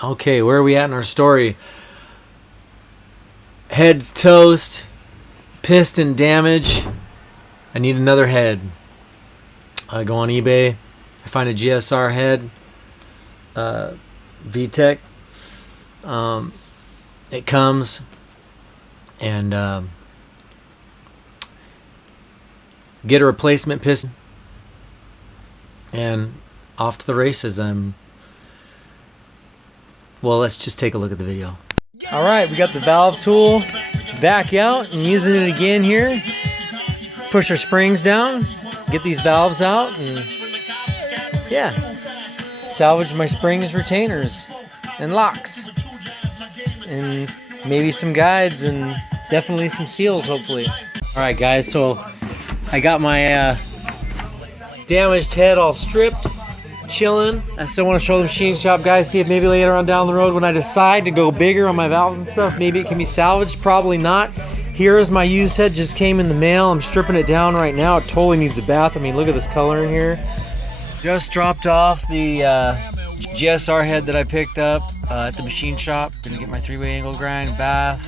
Okay, where are we at in our story? Head toast, piston damage. I need another head. I go on eBay. I find a GSR head, VTEC. It comes and get a replacement piston, and off to the races. Well, let's just take a look at the video. All right, we got the valve tool back out and using it again here. Push our springs down, get these valves out, and yeah, salvage my springs, retainers, and locks, and maybe some guides, and definitely some seals, hopefully. All right, guys, so I got my damaged head all stripped, chilling. I still want to show the machine shop guys, see if maybe later on down the road when I decide to go bigger on my valves and stuff, maybe it can be salvaged. Probably not. Here's my used head, just came in the mail. I'm stripping it down right now. It totally needs a bath. I mean, look at this color in here. Just dropped off the GSR head that I picked up at the machine shop. Gonna get my 3-way angle grind, bath,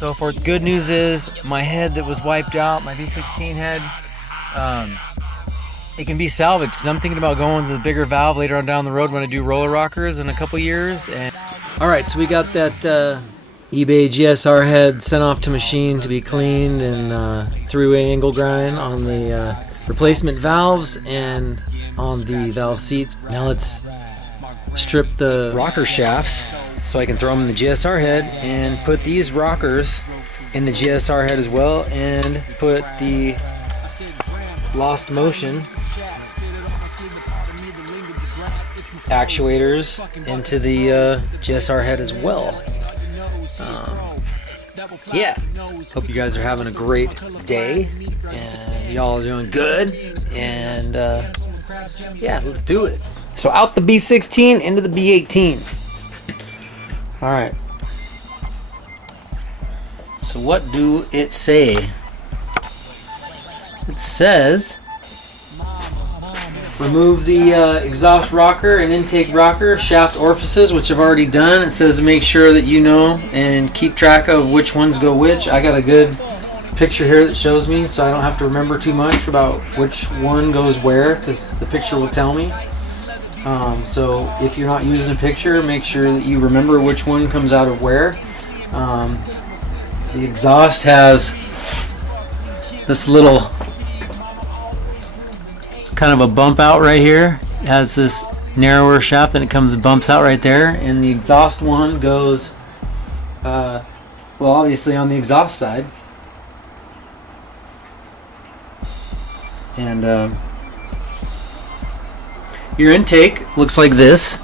so forth. Good news is my head that was wiped out, my b16 head, it can be salvaged, because I'm thinking about going to the bigger valve later on down the road when I do roller rockers in a couple years. And all right, so we got that eBay GSR head sent off to machine to be cleaned and 3-way angle grind on the replacement valves and on the valve seats. Now let's strip the rocker shafts so I can throw them in the GSR head and put these rockers in the GSR head as well, and put the lost motion actuators into the GSR head as well. Yeah, hope you guys are having a great day and y'all are doing good, and yeah, let's do it. So out the b16 into the b18. All right, so what do it say? It says remove the exhaust rocker and intake rocker shaft orifices, which I've already done. It says to make sure that you know and keep track of which ones go which. I got a good picture here that shows me, so I don't have to remember too much about which one goes where, because the picture will tell me. So if you're not using a picture, make sure that you remember which one comes out of where. The exhaust has this little kind of a bump out right here. It has this narrower shaft, and it comes and bumps out right there, and the exhaust one goes well, obviously on the exhaust side, and your intake looks like this.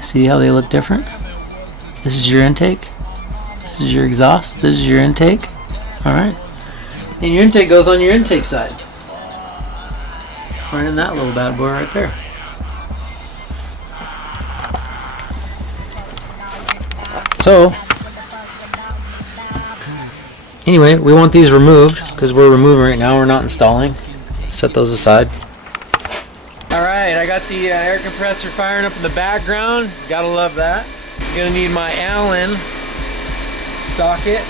See how they look different? This is your intake, this is your exhaust, this is your intake. All right, and your intake goes on your intake side, right in that little bad boy right there. So anyway, we want these removed because we're removing right now, we're not installing. Set those aside. Alright, I got the air compressor firing up in the background. Gotta love that. I'm gonna need my Allen socket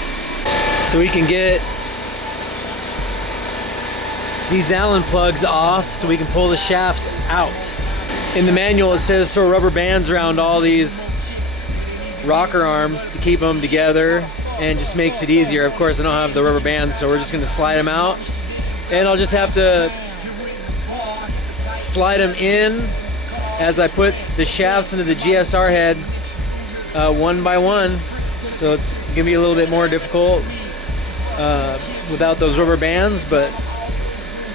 so we can get these Allen plugs off so we can pull the shafts out. In the manual it says throw rubber bands around all these rocker arms to keep them together, and just makes it easier. Of course I don't have the rubber bands, so we're just going to slide them out, and I'll just have to slide them in as I put the shafts into the GSR head one by one. So it's going to be a little bit more difficult without those rubber bands, but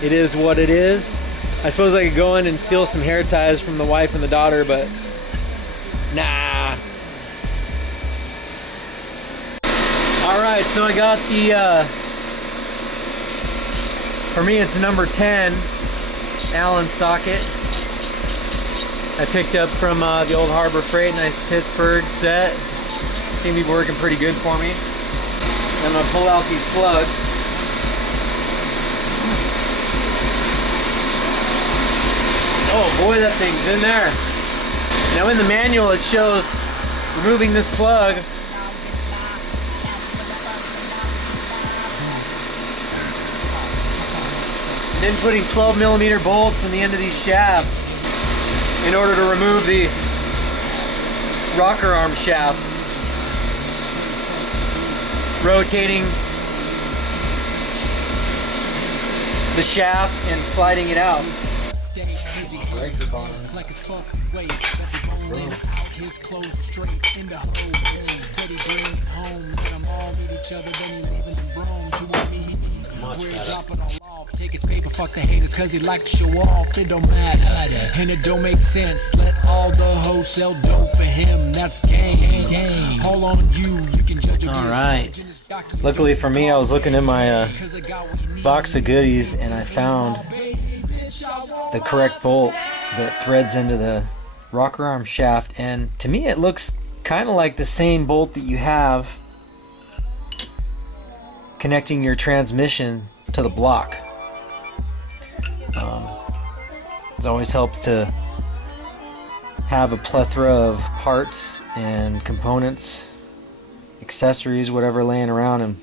it is what it is. I suppose I could go in and steal some hair ties from the wife and the daughter, but nah. Alright, so I got the For me, it's number 10 Allen socket. I picked up from the old Harbor Freight, nice Pittsburgh set. Seem to be working pretty good for me. I'm gonna pull out these plugs. Oh boy, that thing's in there. Now in the manual it shows removing this plug and then putting 12mm bolts in the end of these shafts in order to remove the rocker arm shaft. Rotating the shaft and sliding it out. Take his paper, fuck the haters, cause he like to show off. It don't matter, and it don't make sense. Let all the hoes sell dope for him. That's game. Hold on, you can judge a Alright. Luckily for me, I was looking in my box of goodies and I found the correct bolt that threads into the rocker arm shaft, and to me it looks kind of like the same bolt that you have connecting your transmission to the block. It always helps to have a plethora of parts and components, accessories, whatever laying around, and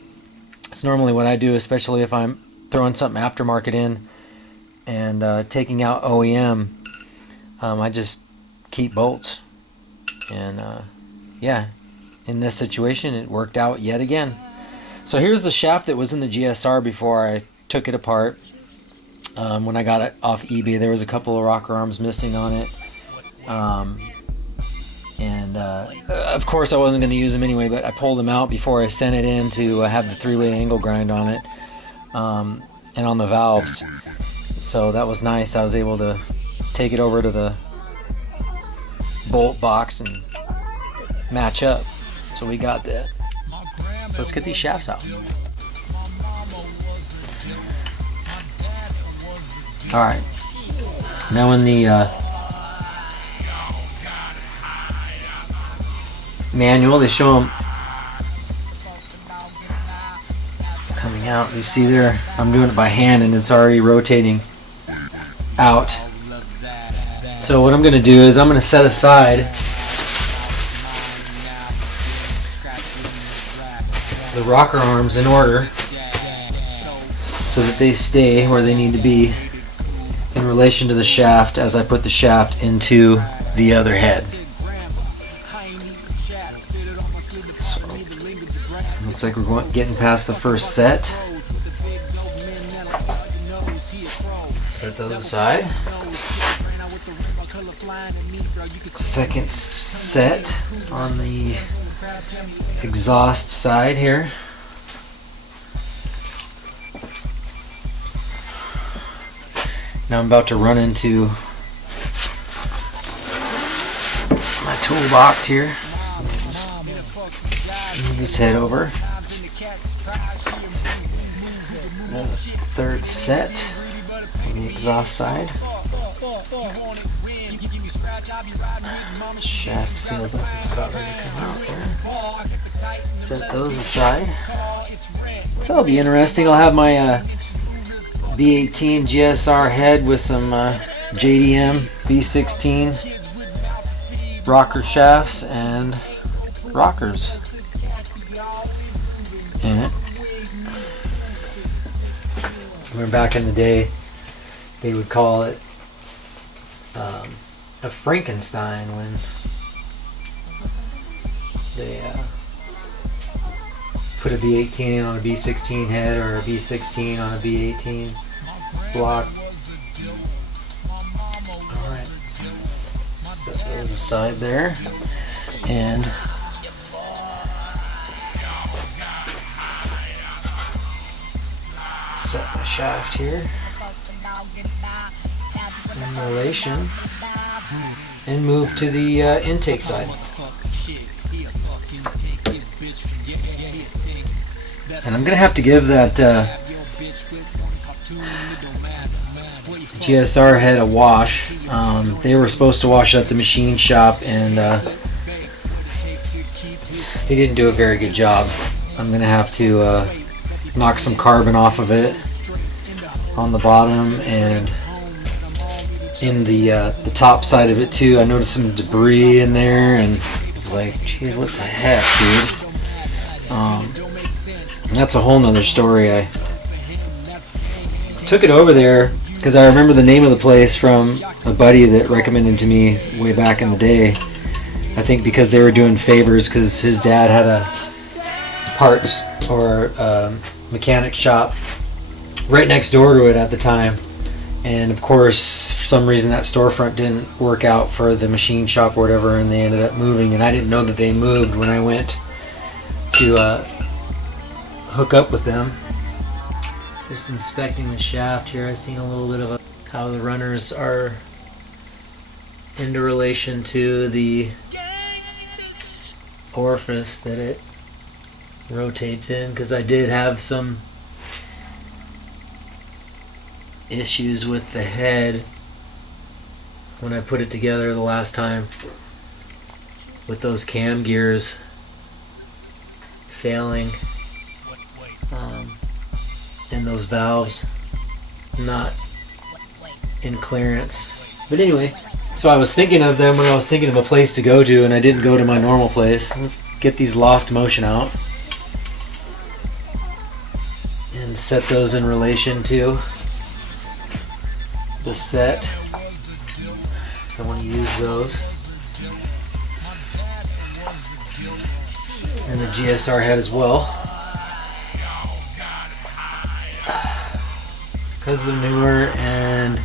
it's normally what I do, especially if I'm throwing something aftermarket in and taking out OEM. I just keep bolts, and yeah, in this situation it worked out yet again. So here's the shaft that was in the GSR before I took it apart. When I got it off eBay, there was a couple of rocker arms missing on it, and of course I wasn't going to use them anyway, but I pulled them out before I sent it in to have the 3-way angle grind on it, and on the valves. So that was nice. I was able to take it over to the bolt box and match up. So we got that. So let's get these shafts out. Alright, now in the manual they show them coming out. You see there, I'm doing it by hand and it's already rotating out. So what I'm going to do is I'm going to set aside the rocker arms in order so that they stay where they need to be in relation to the shaft as I put the shaft into the other head. So, looks like we're getting past the first set. Set those aside. Second set on the exhaust side here. Now I'm about to run into my toolbox here. Move this head over. The third set on the exhaust side. Shaft feels like it's about ready to come out there. Set those aside. So that'll be interesting. I'll have my b18 GSR head with some JDM b16 rocker shafts and rockers in it. Remember back in the day they would call it a Frankenstein when they put a b18 on a b16 head or a b16 on a b18 block. Alright, set those aside there, and set my shaft here in relation and move to the intake side. And I'm going to have to give that GSR had a wash. They were supposed to wash at the machine shop, and they didn't do a very good job. I'm gonna have to knock some carbon off of it on the bottom and in the top side of it too. I noticed some debris in there, and I was like, geez, what the heck, dude? And that's a whole nother story. I took it over there because I remember the name of the place from a buddy that recommended to me way back in the day. I think because they were doing favors, because his dad had a parts or mechanic shop right next door to it at the time, and of course for some reason that storefront didn't work out for the machine shop or whatever, and they ended up moving, and I didn't know that they moved when I went to hook up with them. Just inspecting the shaft here. I've seen a little bit of how the runners are into relation to the orifice that it rotates in, because I did have some issues with the head when I put it together the last time, with those cam gears failing and those valves not in clearance. But anyway, so I was thinking of them when I was thinking of a place to go to, and I didn't go to my normal place. Let's get these lost motion out and set those in relation to the set. I want to use those. And the GSR head as well, because they're newer and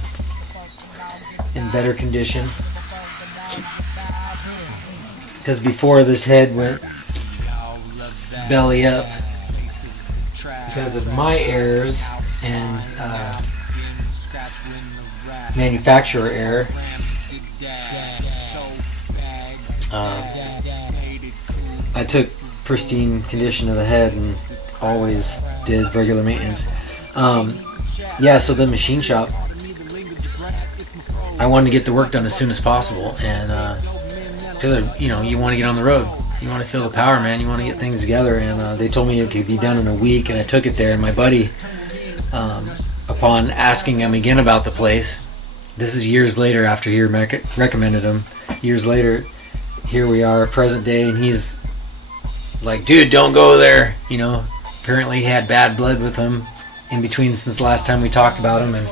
in better condition. Because before, this head went belly up because of my errors and manufacturer error. I took pristine condition of the head and always did regular maintenance. Yeah, so the machine shop, I wanted to get the work done as soon as possible, and because you want to get on the road, you want to feel the power, man. You want to get things together, and they told me it could be done in a week, and I took it there. And my buddy, upon asking him again about the place, this is years later after he recommended him. Years later, here we are, present day, and he's like, "Dude, don't go there." Apparently he had bad blood with him in between since the last time we talked about him, and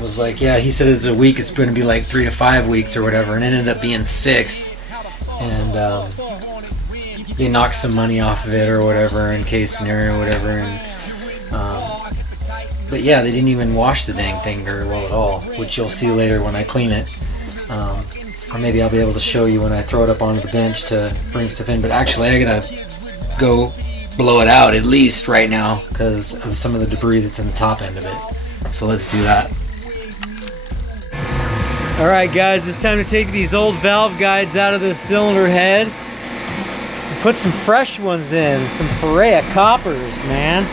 was like, yeah, he said it's a week, it's going to be like 3 to 5 weeks or whatever, and it ended up being 6, and he knocked some money off of it or whatever, in case scenario or whatever, and but yeah, they didn't even wash the dang thing very well at all, which you'll see later when I clean it, or maybe I'll be able to show you when I throw it up onto the bench to bring stuff in. But actually I gotta go blow it out at least right now because of some of the debris that's in the top end of it. So let's do that. Alright guys, it's time to take these old valve guides out of this cylinder head and put some fresh ones in, some ferrea coppers, man.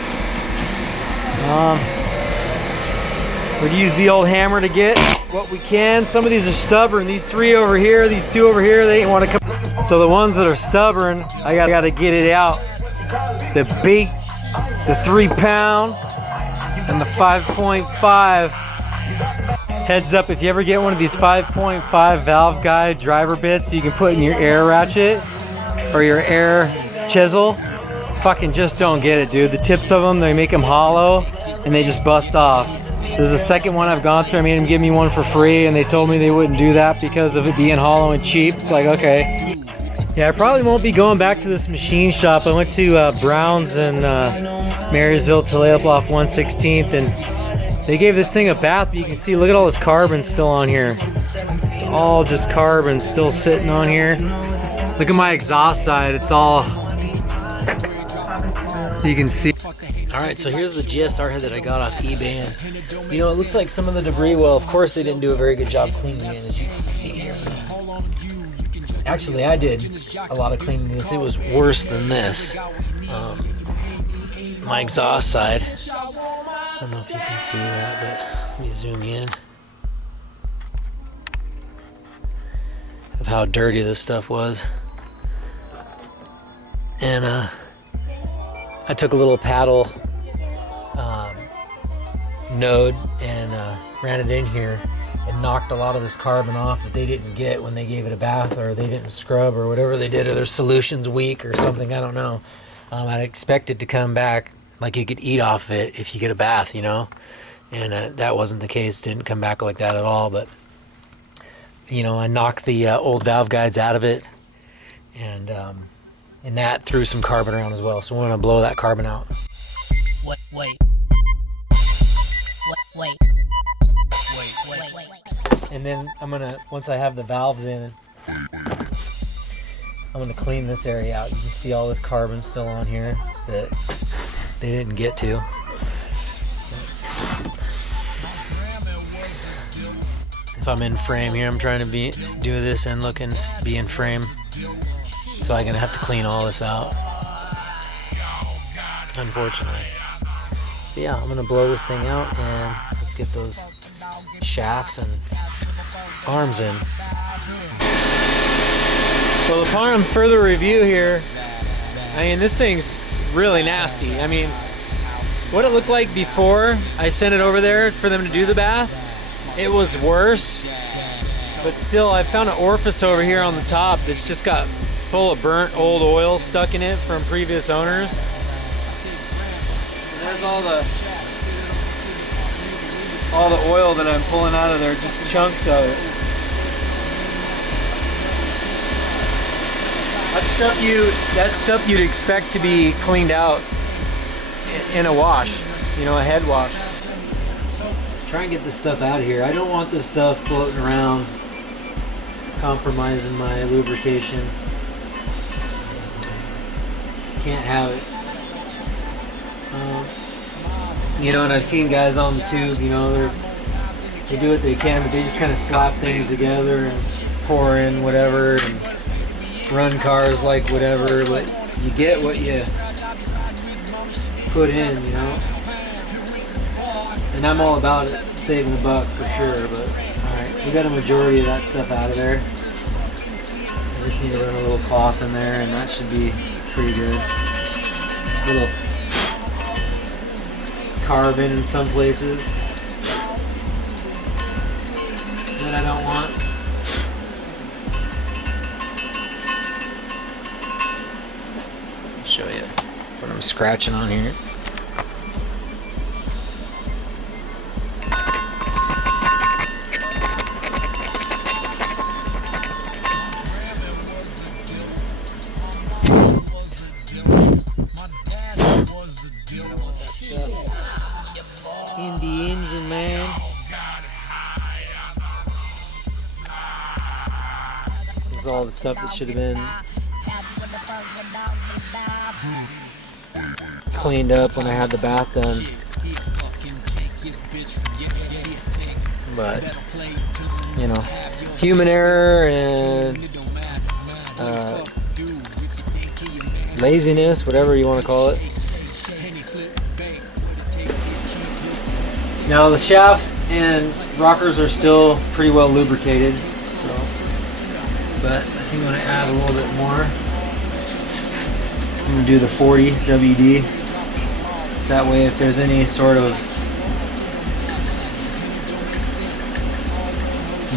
We're gonna use the old hammer to get what we can. Some of these are stubborn. These 3 over here, these 2 over here, they ain't want to come. So the ones that are stubborn, I gotta get it out. The 3 pound and the 5.5. Heads up, if you ever get one of these 5.5 valve guide driver bits you can put in your air ratchet or your air chisel, fucking just don't get it, dude. The tips of them, they make them hollow and they just bust off. This is the second one I've gone through. I made them give me one for free, and they told me they wouldn't do that because of it being hollow and cheap. It's like, okay. Yeah, I probably won't be going back to this machine shop. I went to Brown's in Marysville, Tulalip off 116th, and they gave this thing a bath, but you can see, look at all this carbon still on here. It's all just carbon still sitting on here. Look at my exhaust side, it's all, you can see. Alright, so here's the GSR head that I got off eBay, and it looks like some of the debris, well, of course they didn't do a very good job cleaning it, as you can see here. Actually, I did a lot of cleaning this. It was worse than this. My exhaust side don't know if you can see that, but let me zoom in. Of how dirty this stuff was. And I took a little paddle node and ran it in here and knocked a lot of this carbon off that they didn't get when they gave it a bath, or they didn't scrub, or whatever they did, or their solution's weak or something, I don't know. I expect it to come back like you could eat off it if you get a bath, you know, and that wasn't the case. Didn't come back like that at all. But you know, I knocked the old valve guides out of it, and that threw some carbon around as well, so we're going to blow that carbon out. Wait. And then I'm gonna, once I have the valves in, I'm gonna clean this area out. You can see all this carbon still on here that they didn't get to. If I'm in frame here, I'm trying to do this and look and be in frame, so I'm gonna have to clean all this out, unfortunately. So yeah, I'm gonna blow this thing out and let's get those shafts and arms in. Well, upon further review here, I mean, this thing's really nasty. I mean, what it looked like before I sent it over there for them to do the bath, it was worse. But still, I found an orifice over here on the top that's just got full of burnt old oil stuck in it from previous owners. And there's all the oil that I'm pulling out of there, just chunks of it. That's stuff you'd expect to be cleaned out in a wash, you know, a head wash. Try and get this stuff out of here. I don't want this stuff floating around, compromising my lubrication. Can't have it. You know, and I've seen guys on the tube, you know, they do what they can, but they just kind of slap things together and pour in whatever and run cars like whatever, but you get what you put in, you know. And I'm all about it, saving a buck for sure, but alright, so we got a majority of that stuff out of there. I just need to run a little cloth in there and that should be pretty good. Little carbon in some places that I don't want. I'll show you what I'm scratching on here. In the engine, man. This is all the stuff that should have been cleaned up when I had the bath done. But, you know, human error and laziness, whatever you want to call it. Now the shafts and rockers are still pretty well lubricated, so, but I think I'm going to add a little bit more. I'm going to do the 40 WD. That way if there's any sort of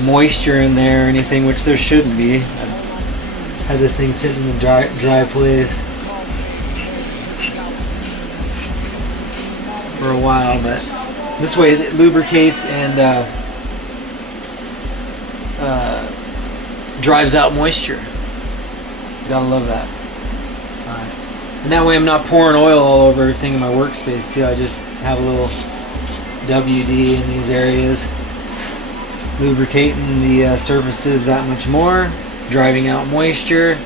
moisture in there or anything, which there shouldn't be. I've had this thing sit in the dry place for a while, but this way it lubricates and drives out moisture. You gotta love that. Alright. And that way I'm not pouring oil all over everything in my workspace too. I just have a little WD in these areas, lubricating the surfaces that much more, driving out moisture,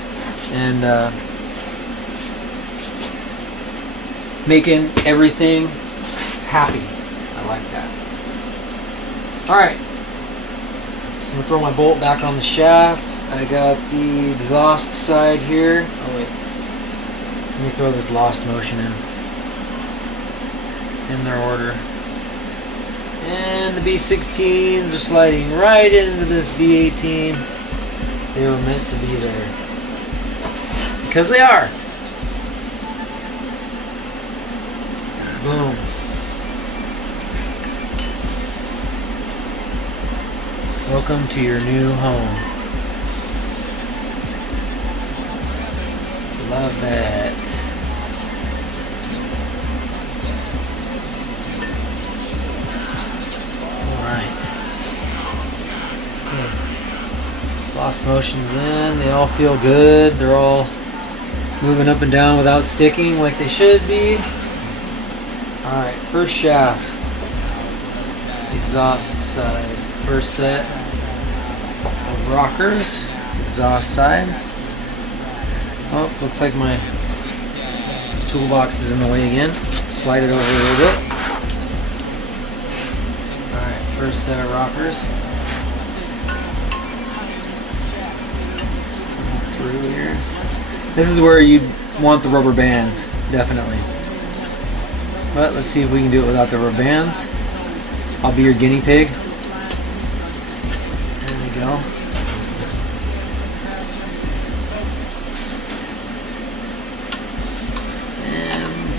and making everything happy. I like that. Alright, so I'm going to throw my bolt back on the shaft. I got the exhaust side here. Oh wait, let me throw this lost motion in their order. And the b16s are sliding right into this b18. They were meant to be there. Because they are. Boom. Welcome to your new home. Love that. Alright. Okay. Lost motions in. They all feel good. They're all moving up and down without sticking like they should be. Alright, first shaft. Exhaust side. First set of rockers. Exhaust side. Oh, looks like my toolbox is in the way again. Slide it over a little bit. Alright, first set of rockers. Through here. This is where you want the rubber bands, definitely. But let's see if we can do it without the rubber bands. I'll be your guinea pig. There we go.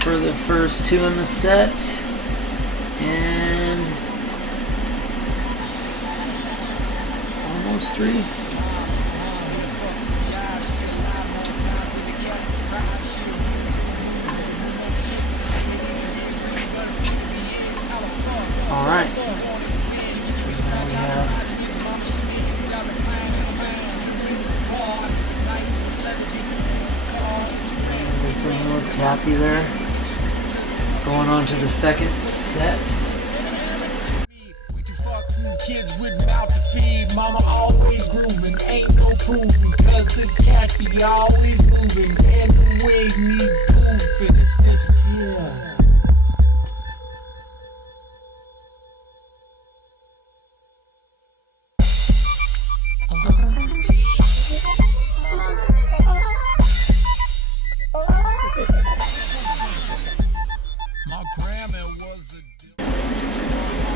For the first two in the set, and almost three. All right. Now we have everything looks happy there. Going on to the second set. Kids with mouth to feed, mama always grooving, ain't no proving, cause the cats be always moving, and the wave need poofing. It's just, yeah.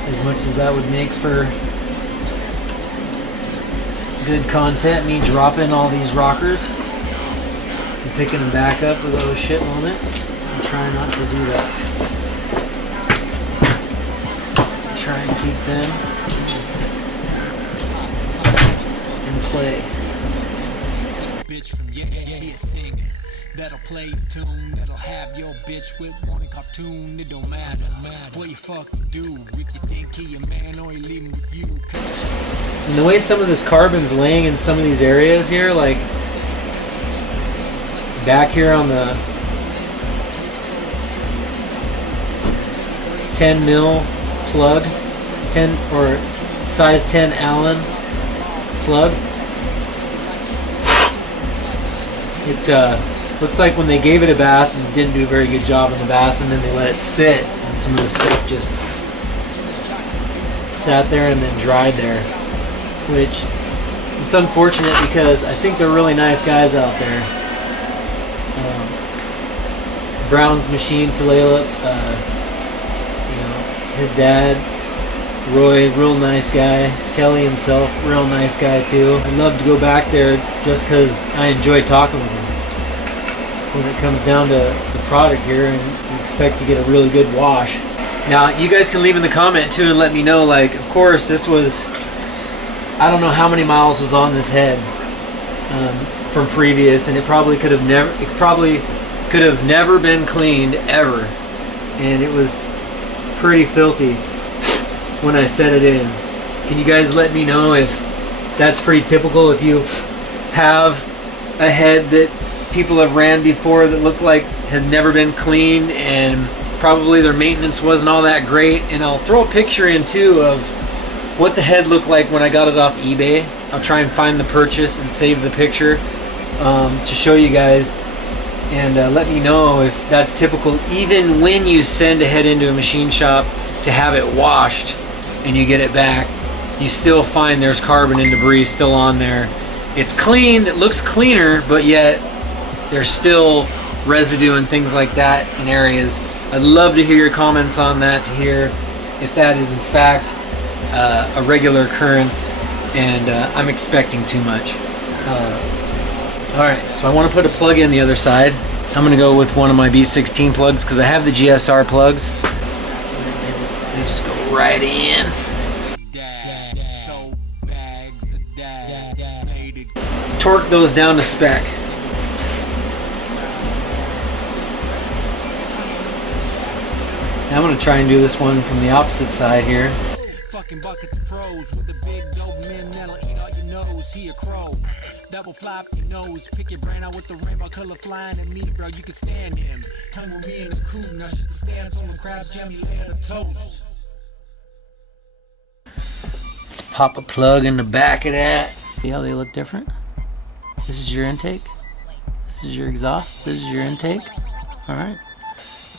As much as that would make for good content, me dropping all these rockers and picking them back up with oh shit moment, I'm trying not to do that. Try and keep them in play. Bitch from yeah, singer. That'll play a tune, that'll have your bitch with morning cartoon. It don't matter what you fucking do, if you think he a man or he leaving with you. And the way some of this carbon's laying in some of these areas here, like back here on the 10 mil plug, 10 or size 10 Allen plug. It looks like when they gave it a bath and didn't do a very good job in the bath, and then they let it sit, and some of the stuff just sat there and then dried there, which it's unfortunate because I think they're really nice guys out there. Brown's machine, Tulalip, his dad, Roy, real nice guy. Kelly himself, real nice guy too. I'd love to go back there just because I enjoy talking with him. When it comes down to the product here, and you expect to get a really good wash. Now, you guys can leave in the comment too and let me know, like, of course, this was, I don't know how many miles was on this head from previous, and it probably could have never been cleaned ever, and it was pretty filthy when I set it in. Can you guys let me know if that's pretty typical, if you have a head that people have ran before that looked like has never been cleaned and probably their maintenance wasn't all that great. And I'll throw a picture in too of what the head looked like when I got it off eBay. I'll try and find the purchase and save the picture to show you guys, and let me know if that's typical, even when you send a head into a machine shop to have it washed and you get it back, you still find there's carbon and debris still on there. It's cleaned, it looks cleaner, but yet there's still residue and things like that in areas. I'd love to hear your comments on that, to hear if that is in fact a regular occurrence, and I'm expecting too much. Alright, so I want to put a plug in the other side. I'm going to go with one of my b16 plugs because I have the GSR plugs. They just go right in. Torque those down to spec. Now I'm going to try and do this one from the opposite side here. Fucking buckets of pros with a big dope man that'll eat out your nose. He a crow. Double flop your nose. Pick your brain out with the rainbow color flying at me, bro. You can stand him. Hung with me in the crew. Now shit the stance on the crabs, jammy layer the toast. Let's pop a plug in the back of that. See how they look different? This is your intake. This is your exhaust. This is your intake. Alright.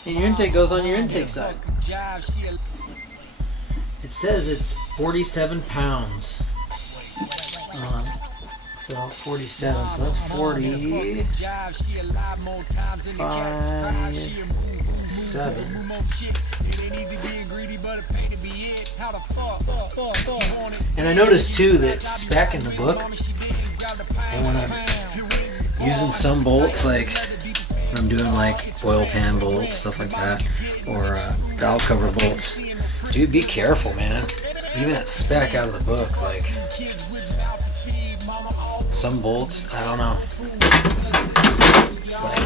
And your intake goes on your intake side. It says it's 47 pounds. So 47, so that's 45, 7. And I noticed too that spec in the book, and when I'm using some bolts, like when I'm doing like oil pan bolts, stuff like that, or valve cover bolts, dude, be careful, man. Even at spec out of the book, like some bolts, I don't know. It's like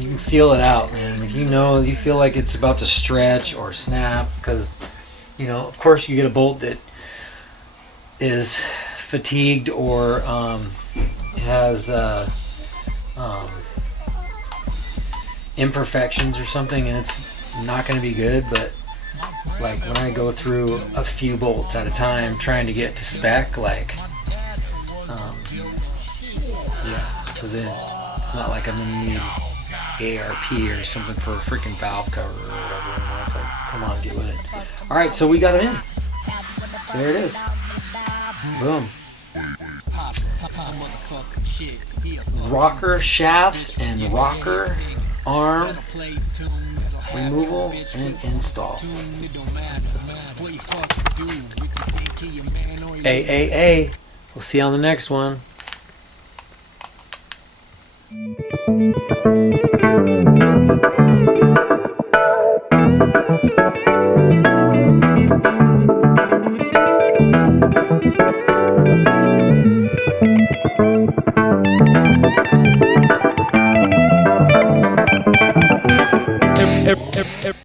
you can feel it out, man. You know, you feel like it's about to stretch or snap because, you know, of course you get a bolt that is fatigued or has imperfections or something, and it's not going to be good. But like when I go through a few bolts at a time trying to get to spec, like yeah, because it's not like I'm gonna need ARP or something for a freaking valve cover or whatever. Like, come on, get with it. All right, so we got it in. There it is. Boom. Rocker shafts and rocker arm removal and install. Hey. We'll see you on the next one.